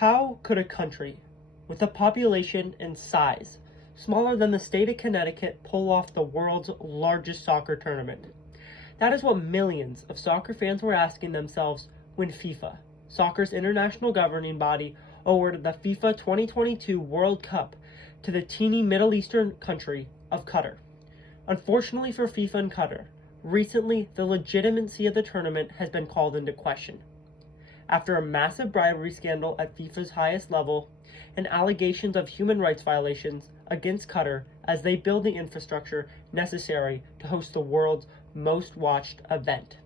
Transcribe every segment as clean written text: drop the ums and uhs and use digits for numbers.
How could a country with a population and size smaller than the state of Connecticut pull off the world's largest soccer tournament? That is what millions of soccer fans were asking themselves when FIFA, soccer's international governing body, awarded the FIFA 2022 World Cup to the teeny Middle Eastern country of Qatar. Unfortunately for FIFA and Qatar, recently the legitimacy of the tournament has been called into question. After a massive bribery scandal at FIFA's highest level and allegations of human rights violations against Qatar as they build the infrastructure necessary to host the world's most watched event.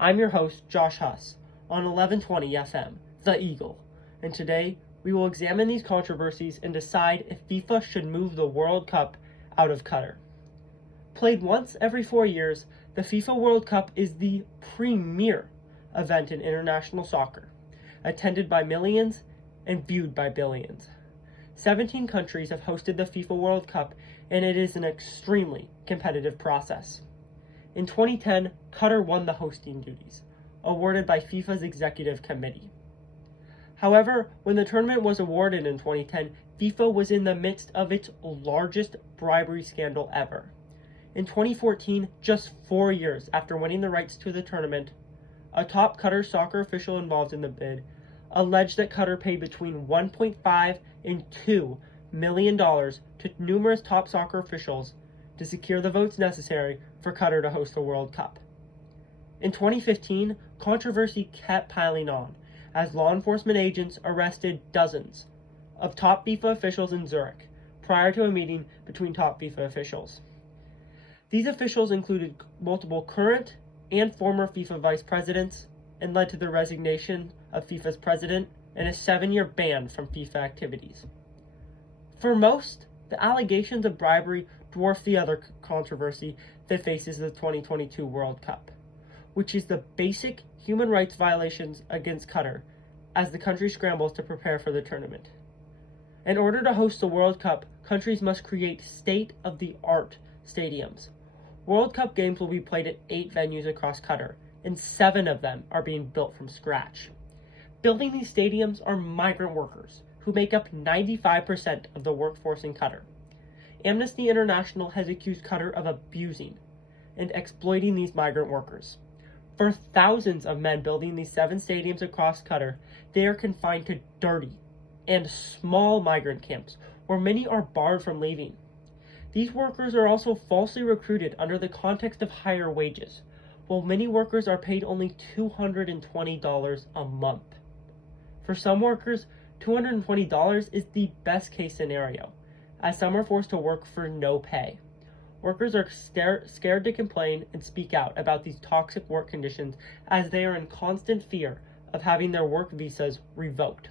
I'm your host, Josh Huss, on 1120 FM, The Eagle, and today we will examine these controversies and decide if FIFA should move the World Cup out of Qatar. Played once every 4 years, the FIFA World Cup is the premier event in international soccer, attended by millions and viewed by billions. 17 countries have hosted the FIFA World Cup, and it is an extremely competitive process. In 2010, Qatar won the hosting duties, awarded by FIFA's executive committee. However, when the tournament was awarded in 2010, FIFA was in the midst of its largest bribery scandal ever. In 2014, just 4 years after winning the rights to the tournament, a top Qatar soccer official involved in the bid alleged that Qatar paid between $1.5 and $2 million to numerous top soccer officials to secure the votes necessary for Qatar to host the World Cup. In 2015, controversy kept piling on as law enforcement agents arrested dozens of top FIFA officials in Zurich prior to a meeting between top FIFA officials. These officials included multiple current and former FIFA vice presidents and led to the resignation of FIFA's president and a 7-year ban from FIFA activities. For most, the allegations of bribery dwarf the other controversy that faces the 2022 World Cup, which is the basic human rights violations against Qatar as the country scrambles to prepare for the tournament. In order to host the World Cup, countries must create state-of-the-art stadiums. World Cup games will be played at 8 venues across Qatar, and 7 of them are being built from scratch. Building these stadiums are migrant workers, who make up 95% of the workforce in Qatar. Amnesty International has accused Qatar of abusing and exploiting these migrant workers. For thousands of men building these 7 stadiums across Qatar, they are confined to dirty and small migrant camps, where many are barred from leaving. These workers are also falsely recruited under the context of higher wages, while many workers are paid only $220 a month. For some workers, $220 is the best case scenario, as some are forced to work for no pay. Workers are scared to complain and speak out about these toxic work conditions as they are in constant fear of having their work visas revoked.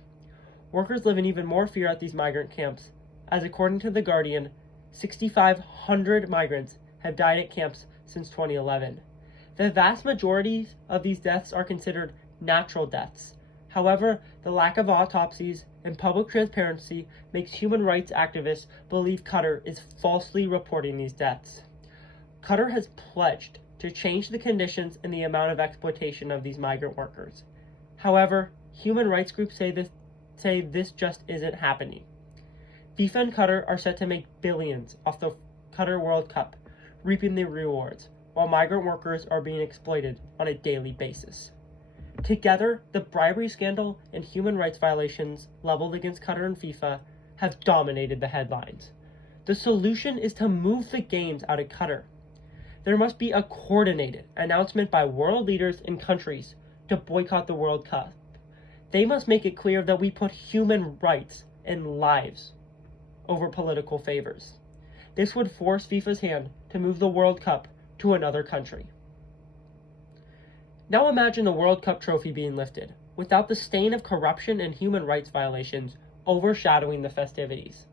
Workers live in even more fear at these migrant camps, as according to The Guardian, 6,500 migrants have died at camps since 2011. The vast majority of these deaths are considered natural deaths. However, the lack of autopsies and public transparency makes human rights activists believe Qatar is falsely reporting these deaths. Qatar has pledged to change the conditions and the amount of exploitation of these migrant workers. However, human rights groups say this just isn't happening. FIFA and Qatar are set to make billions off the Qatar World Cup, reaping the rewards, while migrant workers are being exploited on a daily basis. Together, the bribery scandal and human rights violations leveled against Qatar and FIFA have dominated the headlines. The solution is to move the games out of Qatar. There must be a coordinated announcement by world leaders and countries to boycott the World Cup. They must make it clear that we put human rights and lives over political favors. This would force FIFA's hand to move the World Cup to another country. Now imagine the World Cup trophy being lifted, without the stain of corruption and human rights violations overshadowing the festivities.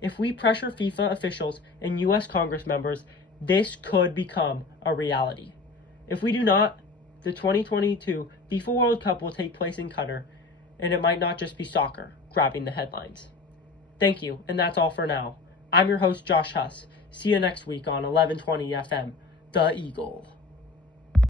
If we pressure FIFA officials and US Congress members, this could become a reality. If we do not, the 2022 FIFA World Cup will take place in Qatar, and it might not just be soccer grabbing the headlines. Thank you, and that's all for now. I'm your host, Josh Huss. See you next week on 1120 FM, The Eagle.